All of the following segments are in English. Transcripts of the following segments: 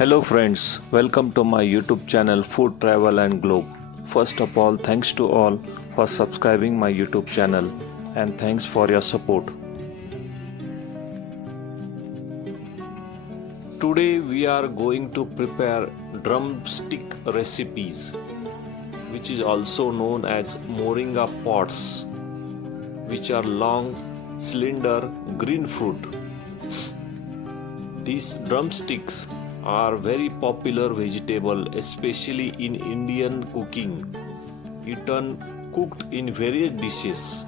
Hello friends, welcome to my YouTube channel Food Travel and Globe. First of all, thanks to all for subscribing my YouTube channel and thanks for your support. Today we are going to prepare drumstick recipes, which is also known as Moringa pots, which are long, slender green fruit. These drumsticks are very popular vegetable, especially in Indian cooking, eaten cooked in various dishes.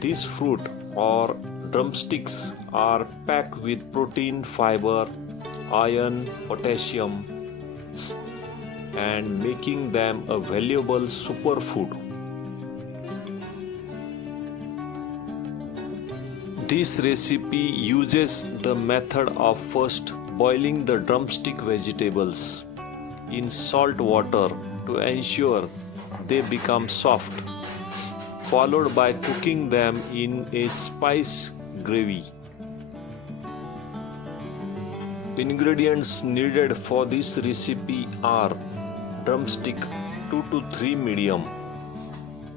These fruit or drumsticks are packed with protein, fiber, iron, potassium, and making them a valuable superfood. This recipe uses the method of first boiling the drumstick vegetables in salt water to ensure they become soft, followed by cooking them in a spice gravy. Ingredients needed for this recipe are drumstick 2 to 3 medium,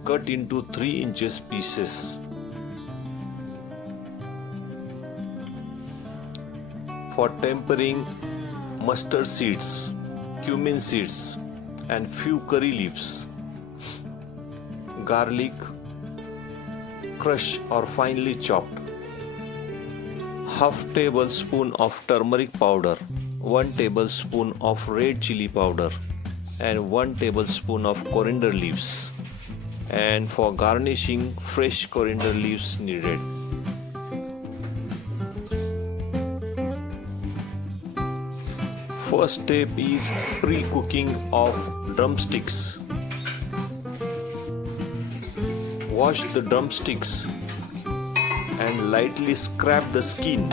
cut into 3 inches pieces. For tempering, mustard seeds, cumin seeds, and few curry leaves. Garlic, crushed or finely chopped. Half tablespoon of turmeric powder, 1 tablespoon of red chili powder, and 1 tablespoon of coriander leaves. And for garnishing, fresh coriander leaves needed. First step is pre-cooking of drumsticks. Wash the drumsticks and lightly scrape the skin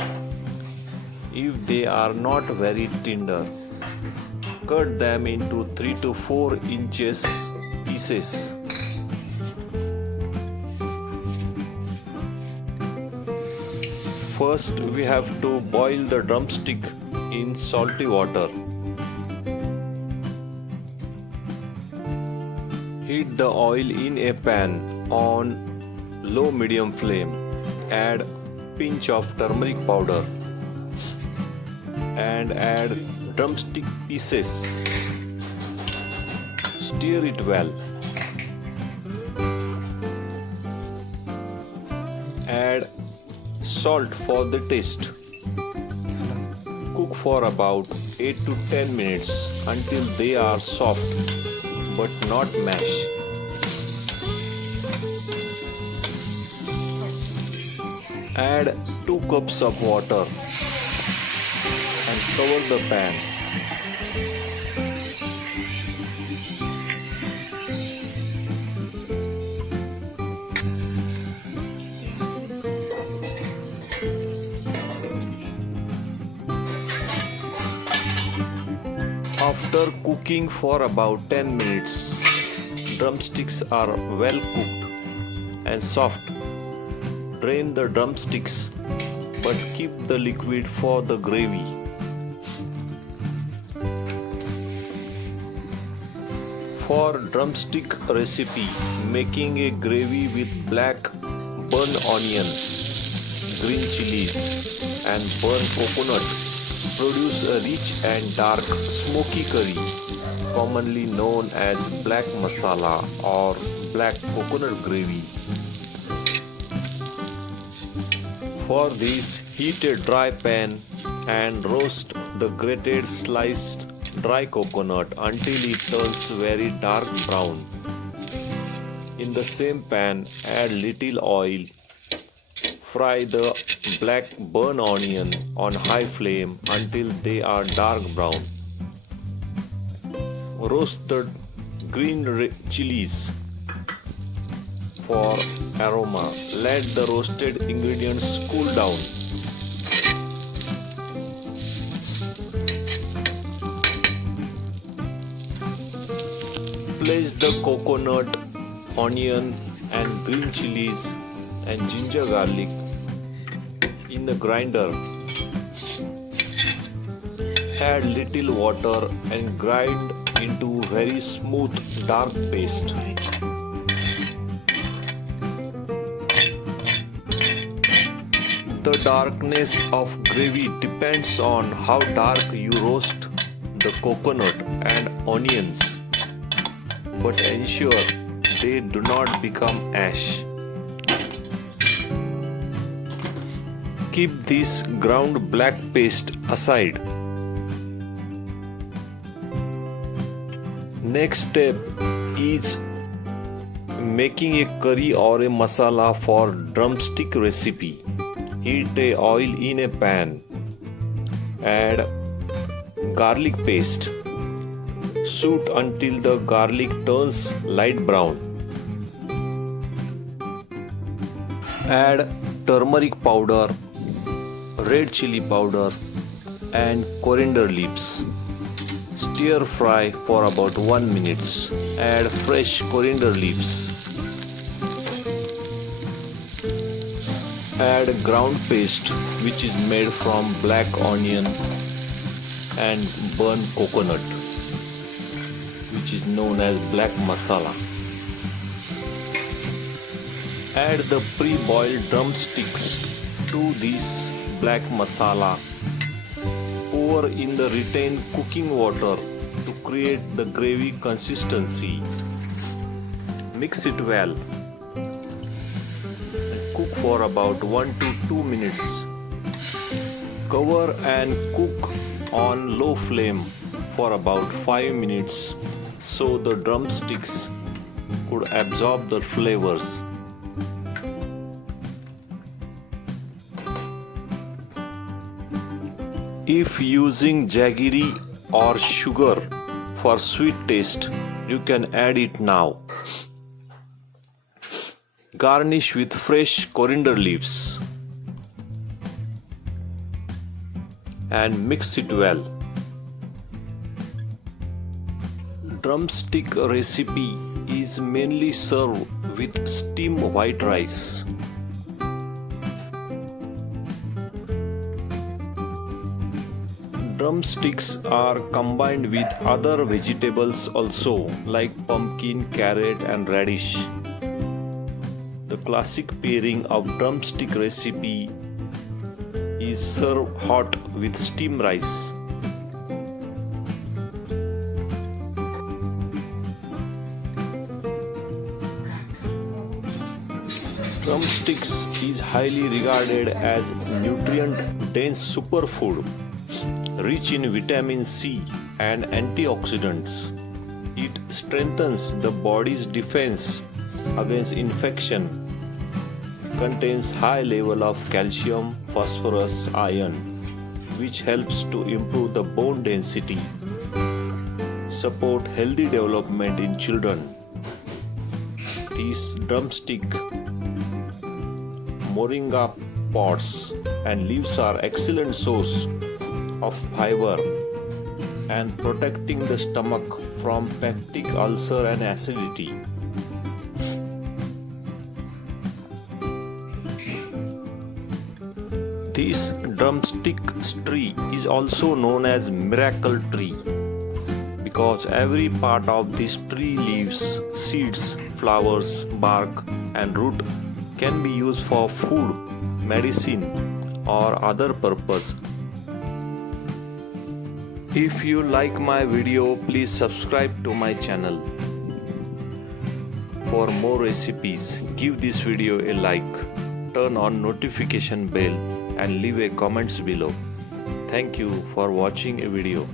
if they are not very tender. Cut them into 3 to 4 inches pieces. First, we have to boil the drumstick in salty water. Heat the oil in a pan on low-medium flame. Add pinch of turmeric powder and add drumstick pieces. Stir it well. Add salt for the taste. Cook for about 8 to 10 minutes until they are soft but not mashed. Add 2 cups of water and cover the pan. After cooking for about 10 minutes, drumsticks are well cooked and soft. Drain the drumsticks but keep the liquid for the gravy. For drumstick recipe, making a gravy with black burnt onion, green chilies and burnt coconut produce a rich and dark smoky curry, commonly known as black masala or black coconut gravy. For this, heat a dry pan and roast the grated sliced dry coconut until it turns very dark brown. In the same pan, add little oil. Fry the black burnt onion on high flame until they are dark brown. Roast the green chilies for aroma. Let the roasted ingredients cool down. Place the coconut, onion and green chilies and ginger garlic in the grinder. Add little water and grind into very smooth dark paste. The darkness of gravy depends on how dark you roast the coconut and onions, but ensure they do not become ash. Keep this ground black paste aside. Next step is making a curry or a masala for drumstick recipe. Heat a oil in a pan. Add garlic paste. Saute until the garlic turns light brown. Add turmeric powder, red chili powder and coriander leaves. Stir fry for about 1 minute. Add fresh coriander leaves. Add ground paste which is made from black onion and burnt coconut, which is known as black masala. Add the pre-boiled drumsticks to this black masala. Pour in the retained cooking water to create the gravy consistency. Mix it well. Cook for about 1 to 2 minutes. Cover and cook on low flame for about 5 minutes so the drumsticks could absorb the flavors. If using jaggery or sugar for sweet taste, you can add it now. Garnish with fresh coriander leaves and mix it well. Drumstick recipe is mainly served with steamed white rice. Drumsticks are combined with other vegetables also, like pumpkin, carrot and radish. The classic pairing of drumstick recipe is served hot with steamed rice. Drumsticks is highly regarded as nutrient-dense superfood, rich in vitamin C and antioxidants. It strengthens the body's defense against infection, contains high level of calcium, phosphorus, iron, which helps to improve the bone density, support healthy development in children. These drumstick, Moringa pods and leaves are excellent source of fiber and protecting the stomach from peptic ulcer and acidity. This drumstick tree is also known as miracle tree because every part of this tree, leaves, seeds, flowers, bark and root can be used for food, medicine or other purpose. If you like my video, please subscribe to my channel. For more recipes, give this video a like, turn on notification bell and leave a comments below. Thank you for watching a video.